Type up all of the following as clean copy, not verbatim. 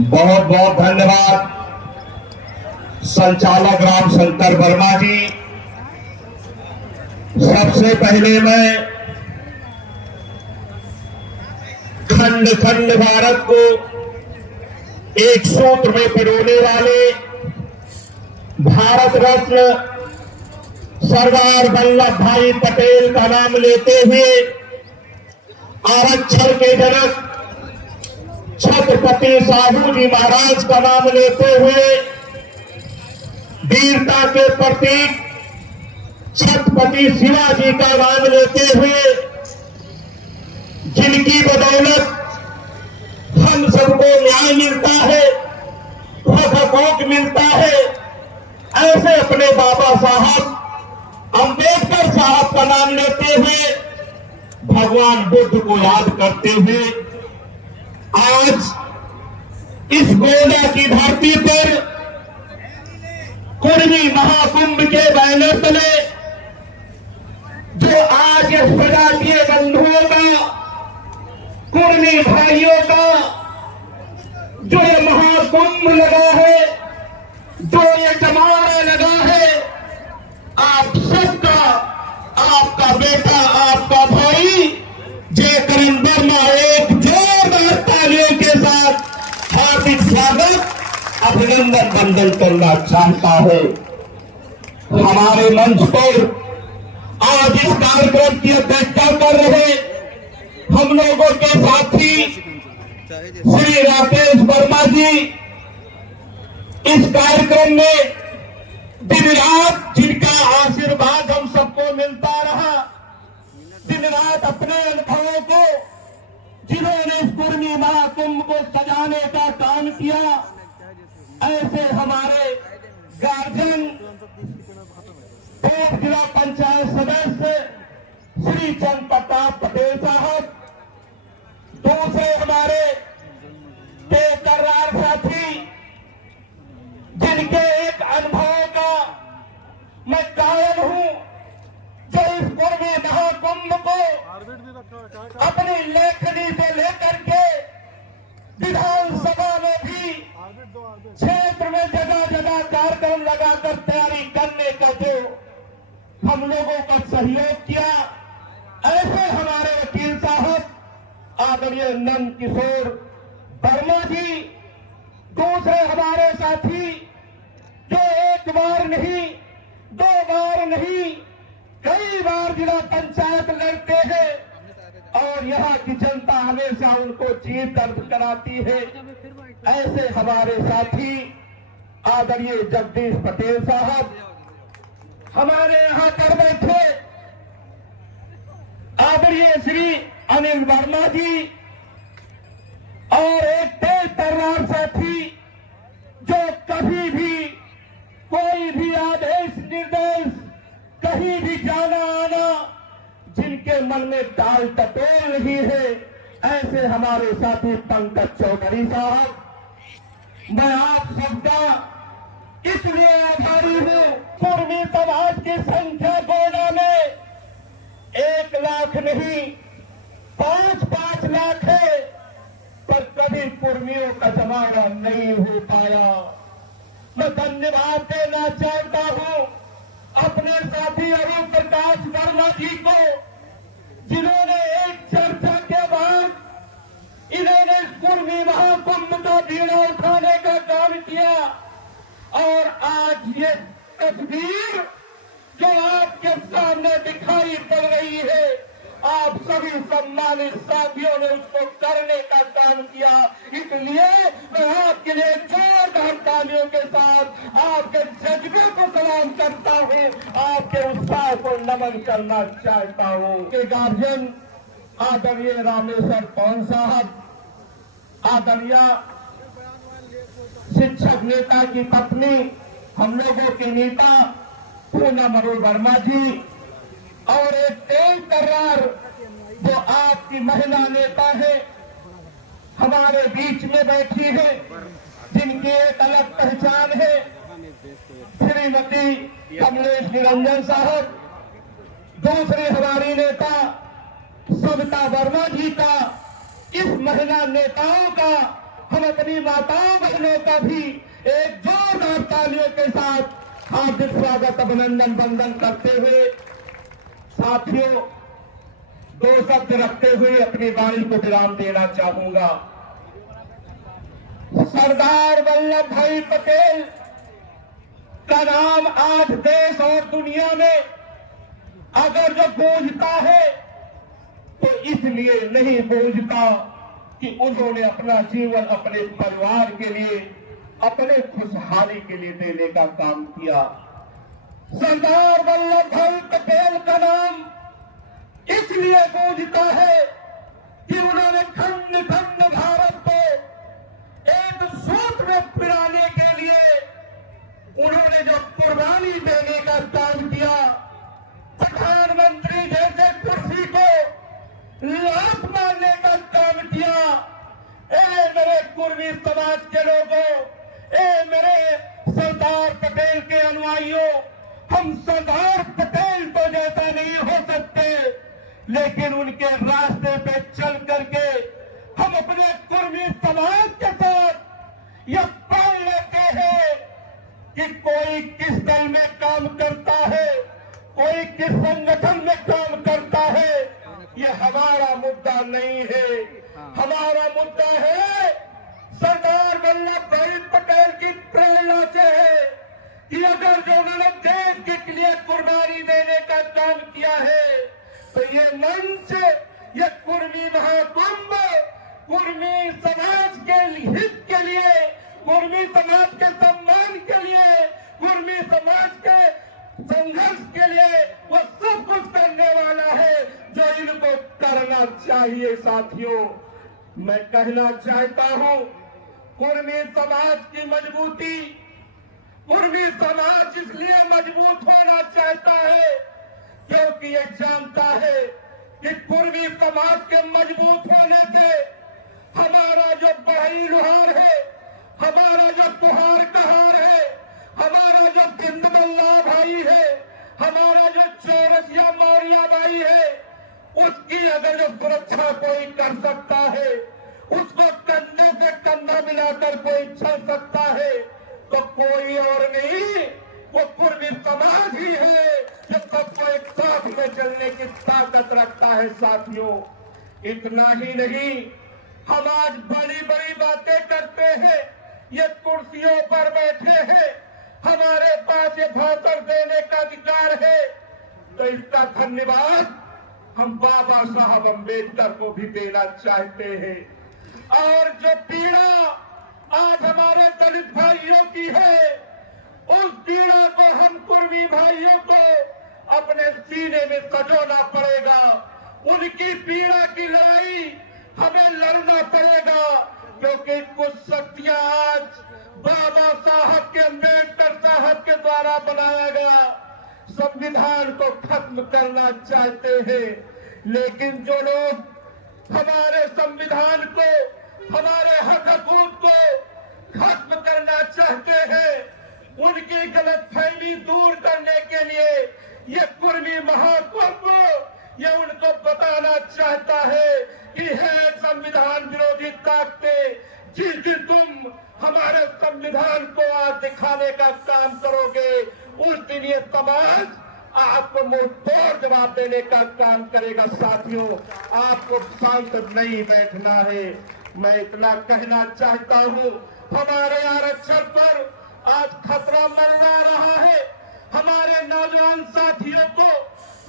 बहुत बहुत धन्यवाद संचालक रामशंकर वर्मा जी। सबसे पहले मैं खंड खंड भारत को एक सूत्र में पिरोने वाले भारत रत्न सरदार वल्लभ भाई पटेल का नाम लेते हुए आरक्षण के जनक छत्रपति साहू जी महाराज का नाम लेते हुए वीरता के प्रतीक छत्रपति शिवाजी का नाम लेते हुए जिनकी बदौलत हम सबको न्याय मिलता है, हक मिलता है, ऐसे अपने बाबा साहब अंबेडकर साहब का नाम लेते हुए भगवान बुद्ध को याद करते हुए आज इस गोंडा की धरती पर कुर्मी महाकुंभ के बैनर तले जो आज स्वजातीय बंधुओं का, कुर्मी भाइयों का जो ये महाकुंभ लगा है, जो ये जमाना लगा है, आप सबका, आपका बेटा, आपका भाई जयकरण वर्मा एक जोरदार तालियों के साथ हार्दिक स्वागत अभिनंदन वंदन करना चाहता है। हमारे मंच पर आज इस कार्यक्रम की अध्यक्षता कर रहे हम लोगों के साथी श्री राकेश वर्मा जी, इस कार्यक्रम में दिन रात जिनका आशीर्वाद हम सबको मिलता रहा, दिन रात अपने अनुभवों को जिन्होंने इस कुर्मी महाकुंभ को सजाने का काम किया, ऐसे हमारे गार्जियन पूर्व जिला पंचायत सदस्य श्री चंद प्रताप पटेल साहब, दूसरे हमारे बेकरार साथी जिनके एक अनुभव का मैं कायल हूं, जो इस कुर्मी महाकुंभ को अपनी लेखनी से लेकर के विधानसभा में भी क्षेत्र में जगह जगह कार्यक्रम लगाकर तैयारी करने का जो हम लोगों का सहयोग किया, ऐसे हमारे वकील साहब आदरणीय नंद किशोर वर्मा जी, दूसरे हमारे साथी जो एक बार नहीं, दो बार नहीं, कई बार जिला पंचायत लड़ते हैं और यहाँ की जनता हमेशा उनको जीत दर्ज कराती है, ऐसे हमारे साथी आदरणीय जगदीश पटेल साहब, हमारे यहाँ कर बैठे आदरणीय श्री अनिल वर्मा जी और एक तेज तर्रार साथी जो कभी भी कोई भी आदेश निर्देश, कहीं भी जाना आना, जिनके मन में टाल टटोल नहीं है, ऐसे हमारे साथी पंकज चौधरी साहब। मैं आप सबका इसलिए आभारी हूं, कुर्मी समाज की संख्या गोंडा में 1 लाख नहीं 5-5 लाख है, पर कभी कुर्मियों का जमाना नहीं हो पाया। मैं धन्यवाद देना चाहता हूं अपने साथी अरुण प्रकाश वर्मा जी को, जिन्होंने एक चर्चा के बाद इन्होंने कुर्मी महाकुंभ का बीड़ा उठाने का काम किया और आज ये तस्वीर जो आपके सामने दिखाई पड़ रही है, आप सभी सम्मानित साथियों ने उसको करने का काम किया, इसलिए मैं आपके लिए जोरदार तालियों के साथ आपके जज्बे को सलाम करता हूं, आपके उत्साह को नमन करना चाहता हूं। के गार्जियन आदरणीय रामेश्वर पवन साहब, आदरणीय शिक्षक नेता की पत्नी, हम लोगों के नेता पूनम अरुण वर्मा जी और एक तेज तर्रार जो आपकी महिला नेता है हमारे बीच में बैठी है, जिनकी एक अलग पहचान है, श्रीमती कमलेश निरंजन साहब, दूसरी हमारी नेता सविता वर्मा जी का, इस महिला नेताओं का हम अपनी माताओं बहनों का भी एक जोरदार तालियों के साथ हार्दिक स्वागत अभिनंदन वंदन करते हुए साथियों दो शब्द रखते हुए अपनी वाणी को विराम देना चाहूंगा। सरदार वल्लभ भाई पटेल का नाम आज देश और दुनिया में अगर जो गूंजता है तो इसलिए नहीं गूंजता कि उन्होंने अपना जीवन अपने परिवार के लिए, अपने खुशहाली के लिए देने का काम किया। सरदार वल्लभ भाई पटेल का नाम इसलिए गूंजता है कि उन्होंने खंड खंड भारत को एक सूत्र में पिराने के लिए उन्होंने जो कुर्बानी देने का काम किया, प्रधानमंत्री जैसे कुर्सी को लात मारने का काम किया। ए मेरे कुर्मी समाज के लोगों, ए मेरे सरदार पटेल के अनुयायियों, हम सरदार पटेल तो जैसा नहीं हो सकते, लेकिन उनके रास्ते पे चल करके हम अपने कुर्मी समाज के साथ यह पढ़ लेते हैं कि कोई किस दल में काम करता है, कोई किस संगठन में काम करता है, ये हमारा मुद्दा नहीं है। हमारा मुद्दा है सरदार वल्लभ भाई पटेल की प्रेरणा से है कि अगर जो उन्होंने देश के लिए कुर्बानी देने का काम किया है तो ये मंच, ये कुर्मी महाकुंभ कुर्मी समाज के हित के लिए, कुर्मी समाज के सम्मान के लिए, कुर्मी समाज के संघर्ष के लिए वो सब कुछ करने वाला है जो इनको करना चाहिए। साथियों, मैं कहना चाहता हूं, कुर्मी समाज की मजबूती, कुर्मी समाज इसलिए मजबूत होना चाहता है क्योंकि ये जानता है कि कुर्मी समाज के मजबूत होने से हमारा जो बहरी लुहार है, हमारा जो तुहार कहार है, हमारा जो बिंदबल्ला भाई है, हमारा जो चौरसिया मौर्या भाई है, उसकी अगर जो सुरक्षा कोई कर सकता है, उसको कंधे से कंधा मिलाकर कोई चल सकता है तो कोई और नहीं, वो कुर्मी समाज ही है जो सबको एक साथ में चलने की ताकत रखता है। साथियों, इतना ही नहीं, हम आज बड़ी बड़ी बातें करते हैं, ये कुर्सियों पर बैठे हैं, हमारे पास ये भाषण देने का अधिकार है, तो इसका धन्यवाद हम बाबा साहब अम्बेडकर को भी देना चाहते हैं। और जो पीड़ा आज हमारे दलित भाइयों की है, उस पीड़ा को हम कुर्मी भाइयों को अपने सीने में सजोना पड़ेगा। उनकी पीड़ा की लड़ाई हमें लड़ना पड़ेगा क्योंकि कुछ शक्तियां आज बाबा साहब के, अम्बेडकर साहब के द्वारा बनाया गया संविधान को खत्म करना चाहते हैं, लेकिन जो लोग हमारे संविधान को, हमारे हक हकूक को खत्म करना चाहते हैं, उनकी गलतफहमी दूर करने के लिए ये कुर्मी महाकुंभ ये उनको बताना चाहता है कि है संविधान विरोधी ताकतें, जिस दिन तुम हमारे संविधान को आज दिखाने का काम करोगे उस दिन ये समाज आपको मुंह तोड़ जवाब देने का काम करेगा। साथियों, आपको शांत नहीं बैठना है। मैं इतना कहना चाहता हूं, हमारे आरक्षण पर आज खतरा मंडरा रहा है, हमारे नौजवान साथियों को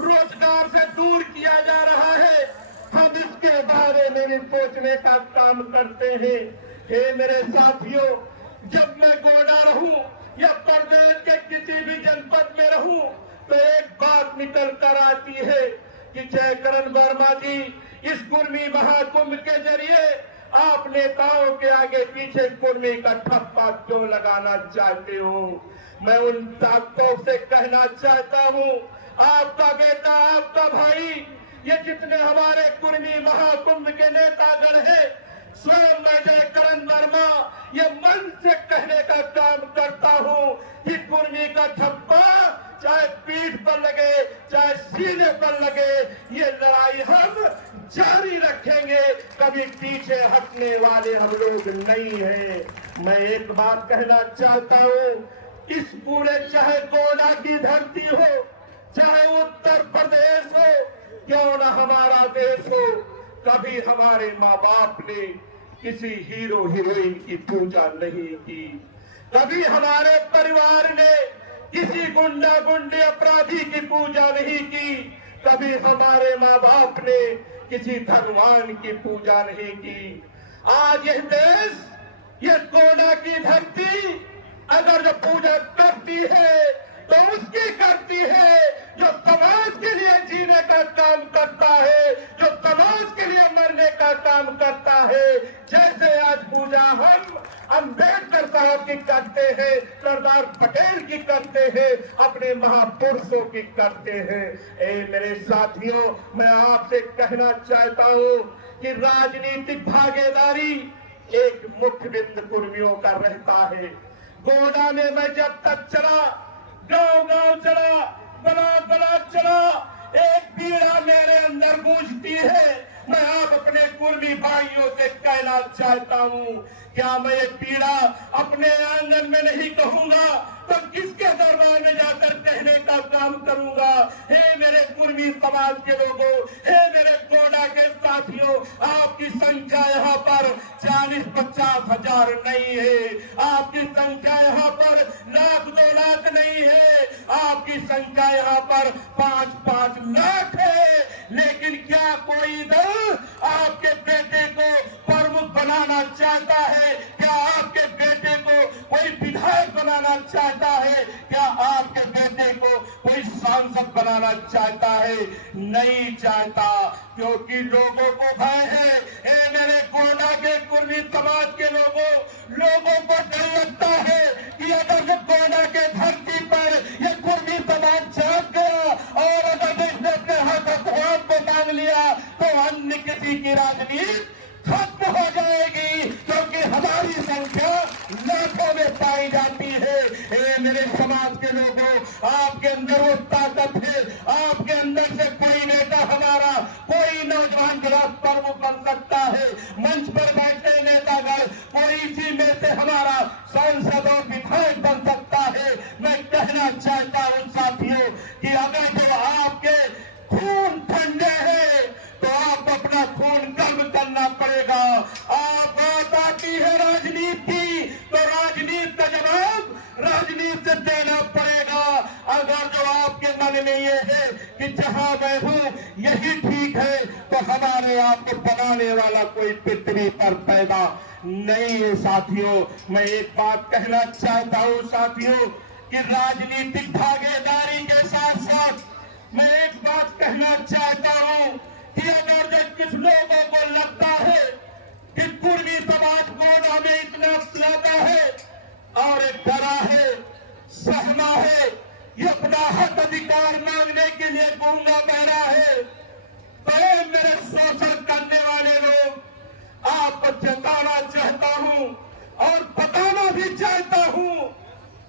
रोजगार से दूर किया जा रहा है, हम इसके बारे में भी सोचने का काम करते हैं। हे मेरे साथियों, जब मैं गोंडा रहूं या प्रदेश के किसी भी जनपद में रहूं तो एक बात निकल कर आती है कि जयकरण वर्मा जी इस कुर्मी महाकुंभ के जरिए आप नेताओं के आगे पीछे कुर्मी का ठप्पा क्यों लगाना चाहते हो। मैं उन ताकतों से कहना चाहता हूं, आपका बेटा, आपका भाई, ये जितने हमारे कुर्मी महाकुंभ के नेतागण हैं, स्वयं मैं जयकरण वर्मा ये मन से कहने का काम करता हूं कि कुर्मी का ठप्पा चाहे पीठ पर लगे, चाहे सीने पर लगे, ये लड़ाई हम जारी रखेंगे, कभी कभी पीछे हटने वाले हम लोग नहीं हैं। मैं एक बात कहना चाहता हूं, इस पूरे चाहे गोंडा की धरती हो, चाहे उत्तर प्रदेश हो, क्यों न हमारा देश हो, कभी हमारे माँ बाप ने किसी हीरो हीरोइन की पूजा नहीं की। कभी हमारे परिवार ने किसी गुंडा गुंडे अपराधी की पूजा नहीं की। कभी हमारे माँ बाप ने किसी भगवान की पूजा नहीं की। आज यह देश, यह गोंडा की धरती अगर जो पूजा करती है तो उसकी करती है जो समाज के लिए जीने का काम करता है, जो समाज के लिए मरने का काम करता है। जैसे आज पूजा हम अम्बेडकर साहब की करते हैं, सरदार पटेल की करते हैं, अपने महापुरुषों की करते हैं। मेरे साथियों, मैं आपसे कहना चाहता हूं कि राजनीतिक भागीदारी एक मुख्य बिंदु कुर्मियों का रहता है। गोंडा में मैं जब तक चला, गांव-गांव चला, ब्लॉक चला, एक पीड़ा मेरे अंदर गूंजती है। मैं आप अपने कुर्मी भाइयों से कहना चाहता हूं, क्या मैं ये पीड़ा अपने आंगन में नहीं कहूंगा तो किसके दरबार में जाकर कहने का काम करूंगा? हे मेरे कुर्मी समाज के लोगों, हे मेरे गोंडा के साथियों, आपकी संख्या यहाँ पर 40-50 हजार नहीं है। आपकी संख्या यहाँ पर 1-2 लाख नहीं है। आपकी संख्या यहाँ पर 5-5 लाख है। लेकिन क्या कोई दल आपके बेटे को प्रमुख बनाना चाहता है? क्या आपके बेटे को कोई विधायक बनाना चाहता है? क्या आपके बेटे को कोई सांसद बनाना चाहता है? नहीं चाहता, क्योंकि लोगों को भय है। मेरे गोंडा के कुर्मी समाज के लोगों को डर लगता है कि अगर जो गोंडा के धरती पर ये कुर्मी समाज जाग गया और अगर इसने अपने हाथ अखबार को मांग लिया तो अन्य किसी की राजनीति खत्म हो जाएगी, क्योंकि हमारी संख्या लाखों में पाई जाती है। मेरे समाज के लोगों, आपके अंदर वो ताकत है, आपके अंदर से कोई नेता हमारा, कोई नौजवान गिलास प्रमुख बन सकता है। मंच पर बैठे नेतागण कोई इसी में से हमारा सांसद और विधायक बन सकता है। मैं कहना चाहता हूं साथियों कि अगर जो आपके खून ठंडे हैं तो आप अपना खून गर्म करना पड़ेगा। आप बात आती है राजनीति, तो राजनीति का जवाब राजनीति से देना पड़ेगा। अगर जो आपके मन में ये है कि जहां मैं हूं यही ठीक है, तो हमारे आपको बनाने वाला कोई पृथ्वी पर पैदा नहीं है। साथियों, मैं एक बात कहना चाहता हूं साथियों कि राजनीतिक भागीदारी के साथ साथ मैं एक बात कहना चाहता हूं कि अगर जो कुछ लोगों को लगता है कि कुर्मी समाज गोंडा में इतना ज्यादा है और एक डरा है, सहमा है, ये अपना हक अधिकार मांगने के लिए गूंगा बहरा है, तो मेरे शोषण करने वाले लोग, आपको जताना चाहता हूं और बताना भी चाहता हूं,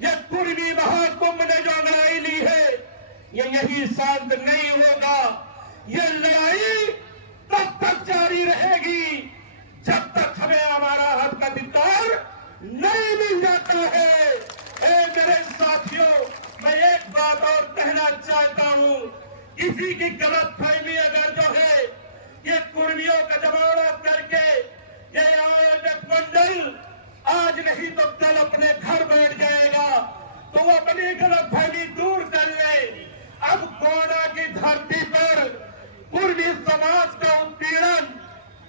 ये कुर्मी महाकुंभ ने जो लड़ाई ली है ये यही शांत नहीं होगा। ये लड़ाई तब तक जारी रहेगी जब तक हमें हमारा हक अधिकार नहीं मिल जाता है। मेरे साथियों, मैं एक बात और कहना चाहता हूं, किसी की गलत फहमी अगर जो है ये कुर्मियों का जमाना करके ये आयोजक मंडल आज नहीं तो कल अपने घर बैठ जाएगा, तो वो अपनी गलत फहमी दूर कर ले। अब गोंडा की धरती पर कुर्मी समाज का उत्पीड़न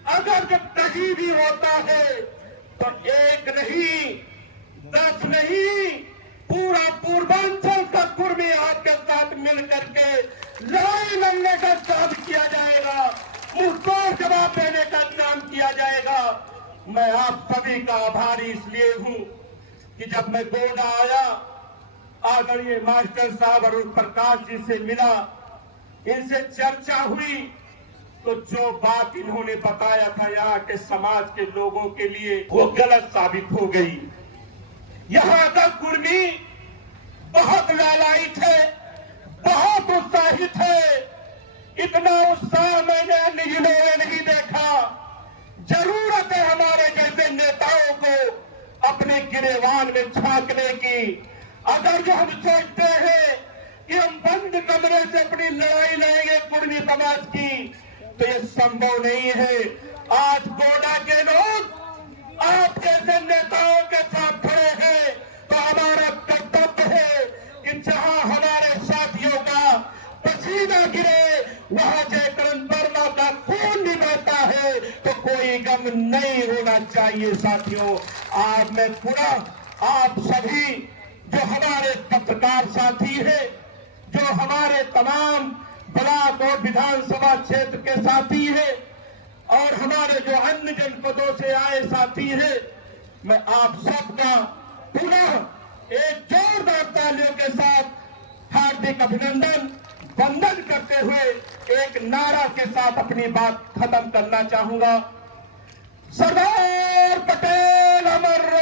अगर जब कहीं भी होता है तो 1 नहीं 10 नहीं, पूरा पूर्वांचल का कुर्मी आपके साथ मिल करके लड़ाई लड़ने का काम किया जाएगा, मुंहतोड़ जवाब देने का काम किया जाएगा। मैं आप सभी का आभारी इसलिए हूं कि जब मैं गोंडा आया, आदरणीय मास्टर साहब अरुण प्रकाश जी से मिला, इनसे चर्चा हुई, तो जो बात इन्होंने बताया था यहाँ के समाज के लोगों के लिए वो गलत साबित हो गई। यहाँ का कुर्मी बहुत लालायित है, बहुत उत्साहित है। इतना उत्साह मैंने अन्य जिलों में नहीं देखा। भी गिरेवान में झांकने की। अगर जो हम सोचते हैं कि हम बंद कमरे से अपनी लड़ाई लड़ेंगे कुर्मी समाज की, तो ये संभव नहीं है। आज गोडा के लोग आप जैसे नेताओं के साथ खड़े हैं, तो हमारा कर्तव्य है कि जहां हमारे साथियों का पसीना गिरे, वहां जयकरण वर्मा का खून भी बहता है, तो कोई गम नहीं होना चाहिए। साथियों, आज मैं पुनः आप सभी जो हमारे पत्रकार साथी हैं, जो हमारे तमाम ब्लॉक और विधानसभा क्षेत्र के साथी हैं और हमारे जो अन्य जनपदों से आए साथी हैं, मैं आप सबका पुनः एक जोरदार तालियों के साथ हार्दिक अभिनंदन वंदन करते हुए एक नारा के साथ अपनी बात खत्म करना चाहूंगा। सरदार पटेल अमर